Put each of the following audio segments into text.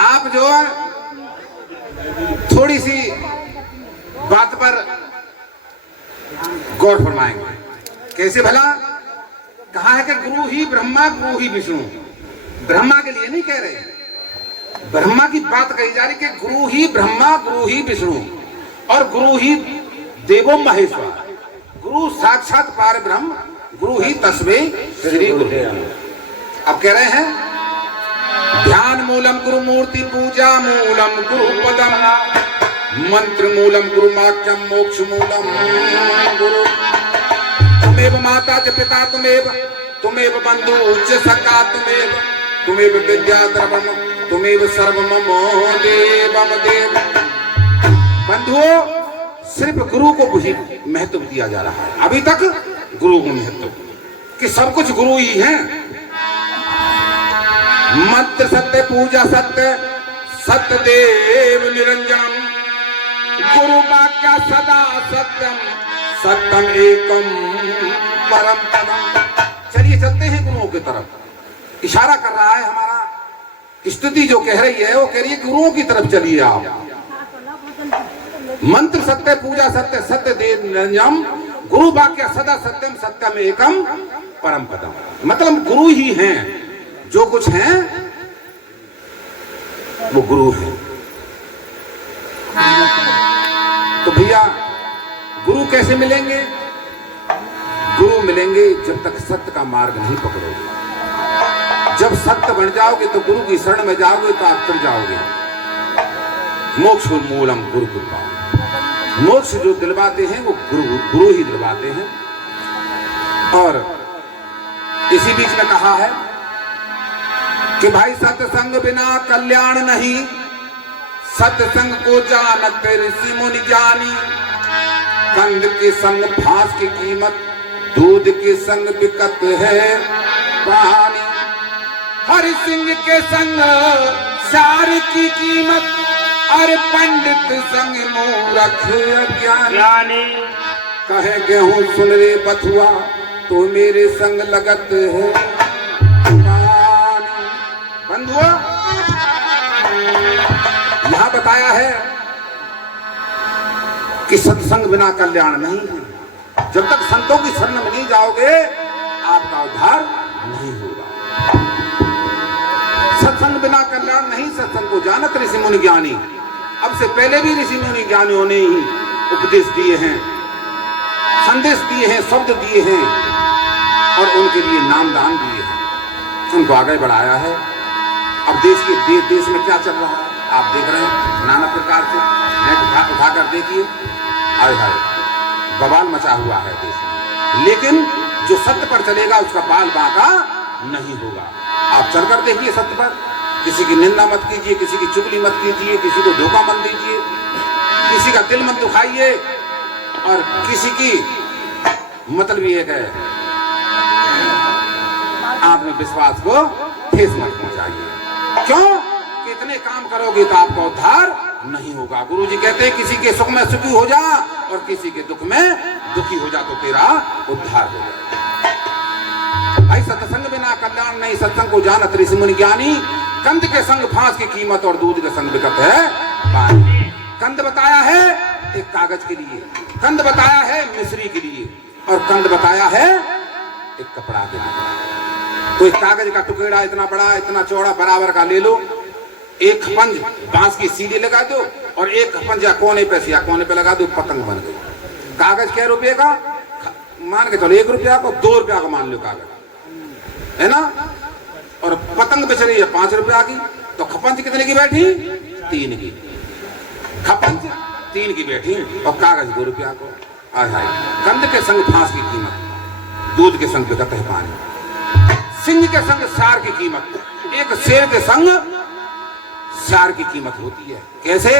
आप जो थोड़ी सी बात पर गौर फरमाएंगे। कैसे भला? कहा है कि गुरु ही ब्रह्मा गुरु ही विष्णु। ब्रह्मा के लिए नहीं कह रहे, ब्रह्मा की बात कही जा रही कि गुरु ही ब्रह्मा गुरु ही विष्णु और गुरु ही देवो महेश्वर। गुरु साक्षात पार ब्रह्म, गुरु ही तस्मै श्री गुरु। अब कह रहे हैं ध्यान मूलम गुरु मूर्ति पूजा मूलम गुरु पदम मंत्र मूलम गुरु वाक्यम मोक्ष मूलम गुरु। तुमेव माता च पिता तुमेव बंधु च सखा तुमेव विद्या द्रवम तुमेव सर्वम देवम देव। बंधुओं, सिर्फ गुरु को ही महत्व दिया जा रहा है। अभी तक गुरु को महत्व कि सब कुछ गुरु ही है। मंत्र सत्य पूजा सत्य सत्य देव निरंजनम गुरु वाक्य सदा सत्यम सत्यम एकम परम पदम। चलिए चलते हैं गुरुओं की तरफ। इशारा कर रहा है हमारा, स्तुति जो कह रही है वो कह रही है गुरुओं की तरफ चलिए आप। मंत्र सत्य पूजा सत्य सत्य देव निरंजनम गुरु वाक्य सदा सत्यम सत्यम एकम परम पदम। मतलब गुरु ही हैं, जो कुछ हैं वो गुरु हैं। तो भैया गुरु कैसे मिलेंगे? गुरु मिलेंगे जब तक सत्य का मार्ग नहीं पकड़ोगे। जब सत्य बन जाओगे तो गुरु की शरण में जाओगे तो आप तर जाओगे। मोक्ष मूलम गुरु कृपा। मोक्ष जो दिलवाते हैं वो गुरु ही दिलवाते हैं। और इसी बीच में कहा है कि भाई सत्संग बिना कल्याण नहीं, सत्संग को जानत ऋषि मुनि ज्ञानी। कंद के संग फांस की कीमत, दूध के संग बिकत है पानी। हरि सिंह के संग सार की कीमत, और पंडित संग मूर्ख ज्ञानी। कहे गेहूं सुन रे बथुआ, तो मेरे संग लगत है पानी। बंधुओं, यहां बताया है कि सत्संग बिना कल्याण नहीं है। जब तक संतों की शरण में नहीं जाओगे आपका उद्धार नहीं होगा। सत्संग बिना कल्याण नहीं, सत्संग को जानत ऋषि मुनि ज्ञानी। अब से पहले भी ऋषि मुनि ज्ञानियों ने ही उपदेश दिए हैं, संदेश दिए हैं, शब्द दिए हैं और उनके लिए नामदान दिए हैं, उनको आगे बढ़ाया है। अब देश में क्या चल रहा है आप देख रहे हैं, नाना प्रकार से नेट उठाकर देखिए, हाय हाय बवाल मचा हुआ है देश में। लेकिन जो सत्य पर चलेगा उसका बाल बांका नहीं होगा। आप चलकर देखिए सत्य पर, किसी की निंदा मत कीजिए, किसी की चुगली मत कीजिए, किसी को धोखा मत दीजिए, किसी का दिल मत दुखाइए और किसी की मतलब ये है आपने विश्वास को ठेस मत पहुंचाइए। क्यों? कि इतने काम करोगे तो आपका उद्धार नहीं होगा। गुरु जी कहते हैं किसी के सुख में सुखी हो जा और किसी के दुख में दुखी हो जा तो तेरा उद्धार हो जाए। भाई सत्संग बिना कल्याण नहीं, सत्संग को जानत ऋषि मुनि ज्ञानी। कंद के संग फांस की कीमत और दूध के संग बिकत है पानी। कंद बताया है एक कागज के लिए, कंद बताया है मिश्री के लिए और कंद बताया है एक कपड़ा के लिए। तो एक कागज का टुकड़ा इतना बड़ा इतना चौड़ा बराबर का ले लो, एक खपंज बांस की सीढ़ी लगा दो और एक खपंज या कोने पे लगा दो, पतंग बन गई। कागज क्या रुपये का? मान के चलो 1 रुपया का, 2 रुपया का मान लो कागज है ना। और पतंग बेच रही है 5 रुपया की, तो खपंज कितने की बैठी? 3 की। खपंज 3 की बैठी और कागज 2 रुपया को। हाय कंद के संग फांस की कीमत, दूध के संग बिकत है पानी। सिंह के संग सार की कीमत, एक शेर के संग सार की कीमत होती है। कैसे?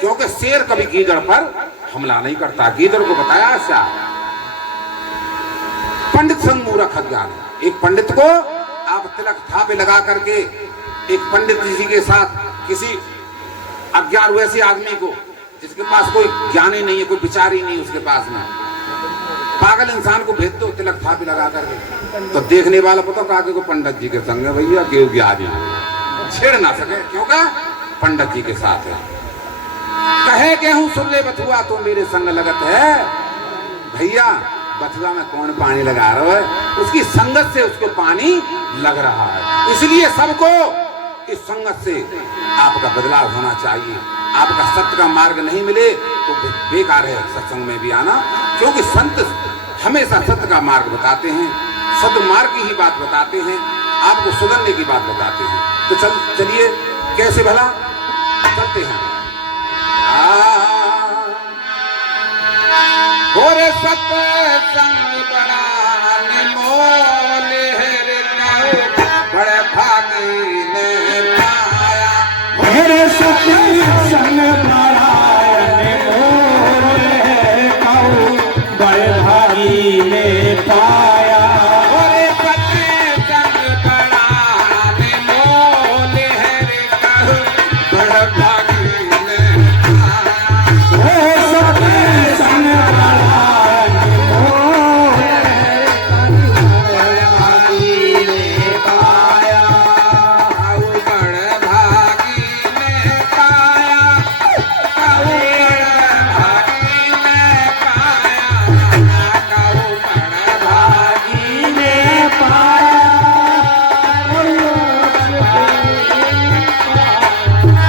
क्योंकि शेर कभी गीदड़ पर हमला नहीं करता, गीदड़ को बताया सार। पंडित संग मूर्ख ज्ञानी, एक पंडित को आप तिलक थापे लगा करके, एक पंडित जी के साथ किसी अज्ञान वैसे आदमी को जिसके पास कोई ज्ञान ही नहीं है, कोई विचार ही नहीं उसके पास में, पागल इंसान को भेज दो तिलक थापे लगा करके, तो देखने वाला पता काके को पंडित जी के संग है भैया, क्यों ज्ञानी छेड़ ना सके, क्योंकि पंडित जी के साथ है। कहे के हूँ सुन ले बथुआ तो मेरे संग लगत है। भैया बथुआ में कौन पानी लगा रहा है, उसकी संगत से उसको पानी लग रहा है। इसलिए सबको इस संगत से आपका बदलाव होना चाहिए। आपका सत्य का मार्ग नहीं मिले तो बेकार है सत्संग में भी आना, क्योंकि संत हमेशा सत्य का मार्ग बताते हैं, सद्मार्ग की ही बात बताते हैं, आपको सुधरने की बात बताते हैं। तो चलिए कैसे भला चलते हैं। और सत्संग बड़ा अनमोल है रे, बड़े भागी ने पाया। और सत्संग बड़ा अनमोल है, बड़े भागी ने पाया। और सत्संग बड़ा अनमोल है रे, बड़े भागी ने पाया। सत्संग बड़ा अनमोल है, बड़े भागी ने पाया। बड़े भागी ने पाया, बड़े भागी ने पाया, बड़े भागी ने पाया।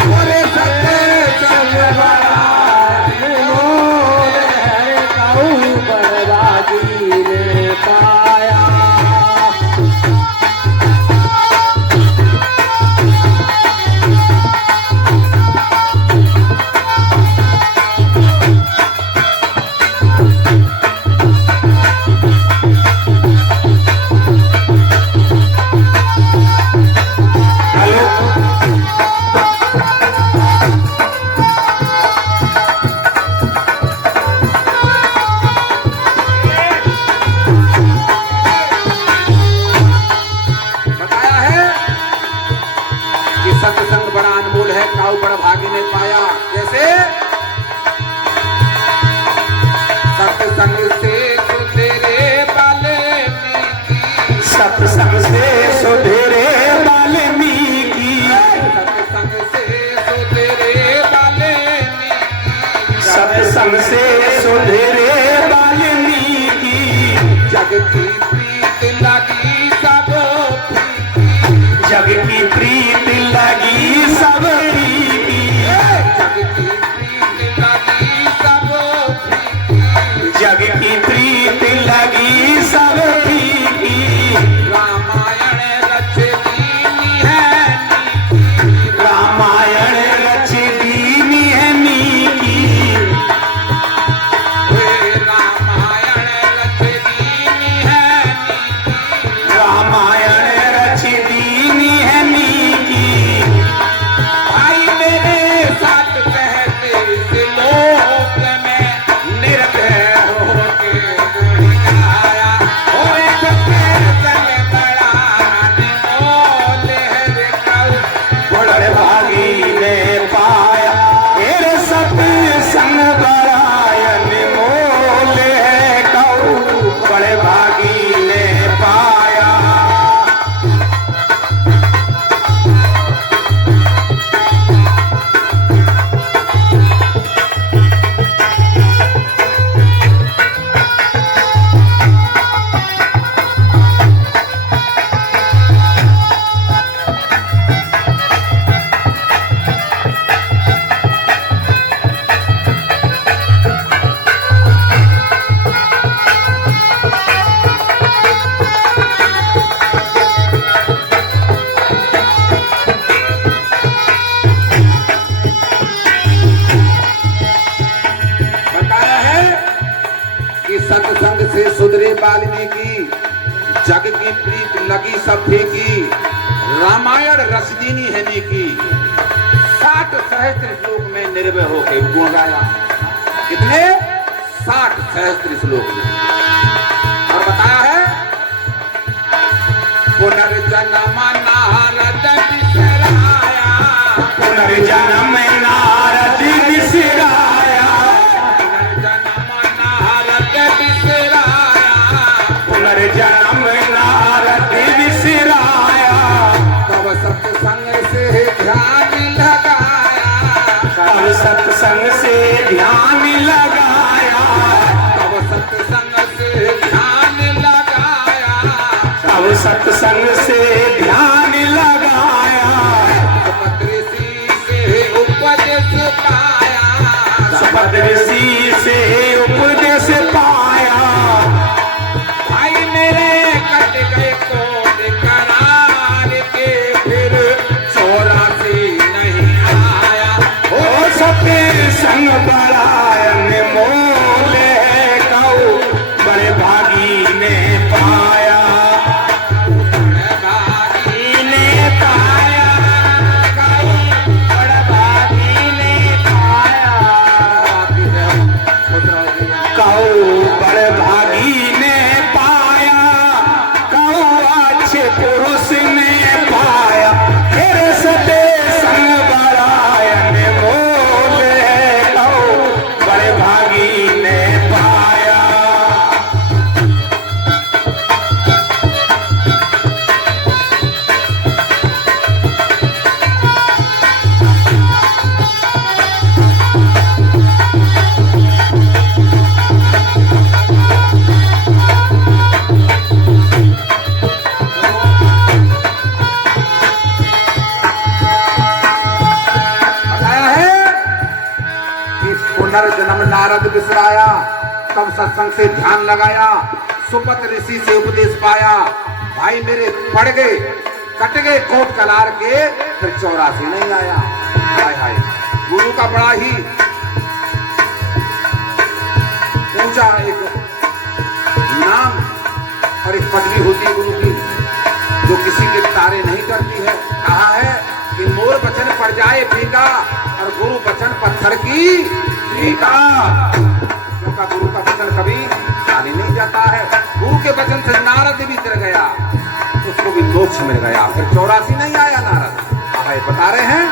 और सत्संग बड़ा अनमोल है, बड़े भागी ने पाया। बताया है कि सत्संग बड़ा अनमोल है, काऊ बड़ा भागी ने पाया। कैसे? सत्संग से सुधरे वाल्मीकि, सत्संग से सुधरे वाल्मीकि, सत्संग से सुधरे वाल्मीकि, सत्संग से सुधरे वाल्मीकि। जग की प्रीत लगी सब फीकी, जग की प्रीत लगी सब फीकी, जग की प्रीत लगी सब फीकी। जग की प्रीत लगी सब फीकी। रामायण रच दीनी है नीकी, रामायण रच दीनी है नीकी, वे रामायण रच दीनी है नीकी। रामायण रच दीनी है नीकी। भाई मेरे साथ कहते इस लोक में निर्भय होके गुण गाया। और सत्संग बड़ा अनमोल है रे, बड़े भागी ने पाया। मेरे सत्संग बड़ा अनमोल है, बड़े भागी ने पाया। बताया है कि सत्संग से सुधरे वाल्मीकि, जग की प्रीत लगी सब फीकी। रामायण रसदीनी है नीकी, 60 सहस्त्र श्लोक में निर्भय होके गुण गाया। कितने? 60 सहस्त्र श्लोक में। और बताया है पुनर्जन्म नारद बिसराया, पुनर्जन्म नारद बिसराया, पुनर्जन्म नारद बिसराया। पुनर्जन्म नारद बिसराया। तब सत्संग से ध्यान लगाया, तब सत्संग से ध्यान लगाया, तब सत्संग से ध्यान लगाया, तब सत्संग से ध्यान लगाया, सुपत ऋषि से उपदेश पाया, सुपत ऋषि से उपदेश पाया। भाई मेरे कट गए कोट करार के, फिर 84 नहीं आया। ओ सत्य संग बड़ायन मोल है, कऊ बड़े भागी ने पाया, भागी ने पाया, कऊ बड़े भागी ने पाया, कऊ बड़े भागी ने पाया, कऊ अच्छे पुरुष ने पाया, फिर सत्य संग बड़ायन मोल है, कऊ बड़े भागी ने पाया। बताया है कि पुनर्जन्म नारद बिसराया, तब सत्संग से ध्यान लगाया, सुपत ऋषि से उपदेश पाया। भाई मेरे पड़ गए कट गए कोट कलार के, फिर 84 नहीं आया। हाय हाय, गुरु का बड़ा ही ऊंचा एक नाम और एक पदवी होती है गुरु की, जो किसी के तारे नहीं करती है। कहा है कि मोर वचन पड़ जाए फीका, और गुरु वचन पत्थर की फीका, क्योंकि गुरु का वचन कभी खाली नहीं जाता है। गुरु के वचन से नारद भी तिर गया, उसको भी मोक्ष मिल गया, फिर 84 नहीं आया नारद। भाई बता रहे हैं,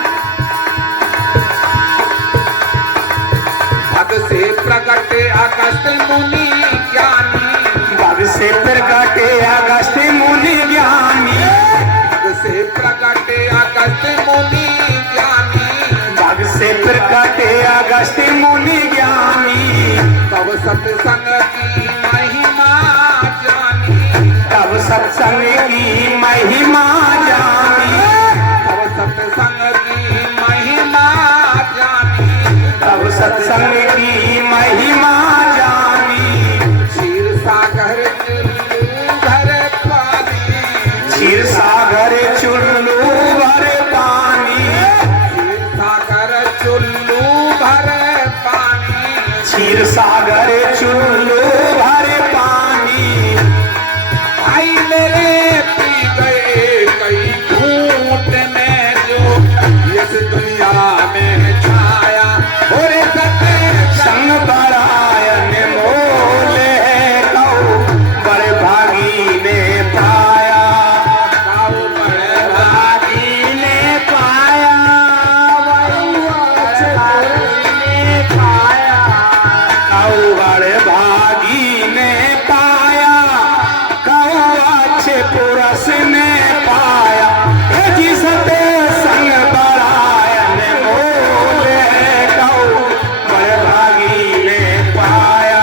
भग से प्रकटे अगस्त मुनि ज्ञानी, भग से प्रकटे अगस्त मुनि ज्ञानी, भग से प्रकटे अगस्त मुनि ज्ञानी, भग से प्रकटे अगस्त मुनि ज्ञानी, तब सत्संग की महिमा जानी, तब सत्संग की महिमा जानी, तब सत्संग की महिमा जानी, तब सत्संग की महिमा जानी। क्षीर सागर चुल्लू भर पानी, क्षीर सागर चुल्लू भर पानी, क्षीर सागर चुल्लू भर पानी, क्षीर सागर चुल्लू भर पानी। भाई मेरे पी गए कई घूंट में, जो इस दुनिया में छाया। और संग बड़ायन मोल है, कऊ बड़े भागी ने पाया, बड़े भागी ने पाया, बड़े भागी ने पाया, कऊ बड़े भागी ने पाया, कऊ अच्छे पुरुष ने पाया, जिस संग बड़ायन मोल है, कऊ बड़े भागी ने पाया।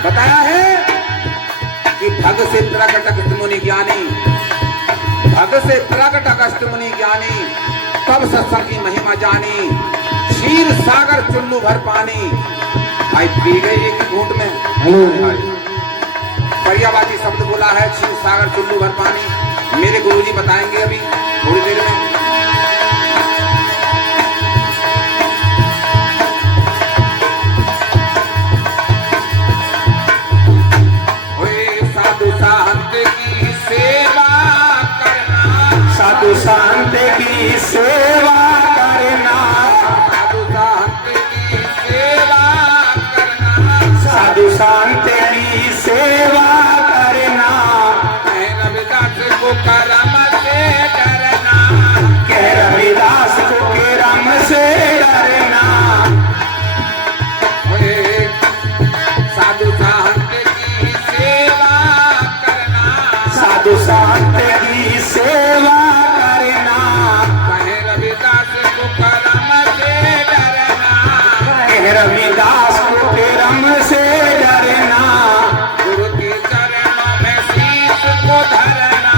बताया है कि भग से प्रकट अगस्त मुनि ज्ञानी, भग से प्रकट अगस्त मुनि ज्ञानी, तब सत्संग की महिमा जानी। क्षीर सागर चुल्लू भर पानी, भाई पी गए एक ही घूंट में। पर्यावाची शब्द बोला है, क्षीर सागर चुल्लू भर पानी। मेरे गुरुजी बताएंगे अभी थोड़ी देर में। साधु साधु संत की सेवा करना, साधु संत की सेवा करना, साधु संत की सेवा करना, कहे रविदास को करम से डरना, कह रविदास को करम से डरना। ओए, साधु संत की सेवा करना, साधु संत की सेवा करना, कहे रविदास को करम से डरना, कह रविदास को करम से डरना, गुरु के चरणों में शीश को धरना,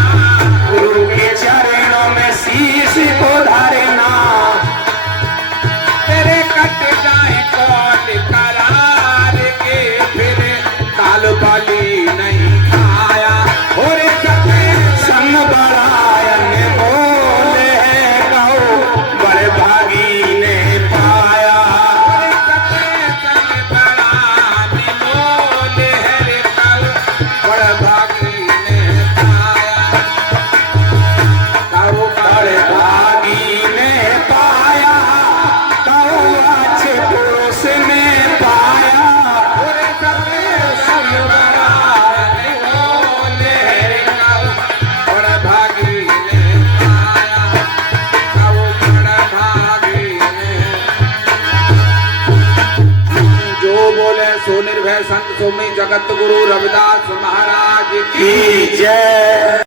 गुरु के चरणों में शीश को धरना। तेरे कट जाए कौल करार के, फिर काल बलि नहीं खाया, और सके संग बड़ायन बोले कहो, बड़े भागी ने पाया। संग बड़ा निमोले हरे कल, बड़ भागी ने पाया, कहो बड़े भागी ने पाया, कहो अच्छे पुरुष ने पाया। संग बड़ा निमोले हरे कल, बड़ भागी ने पाया, कहो बड़ भागी ने। जो बोले सो निर्भय संत सुमी जगत गुरु रविदास महाराज की की जय।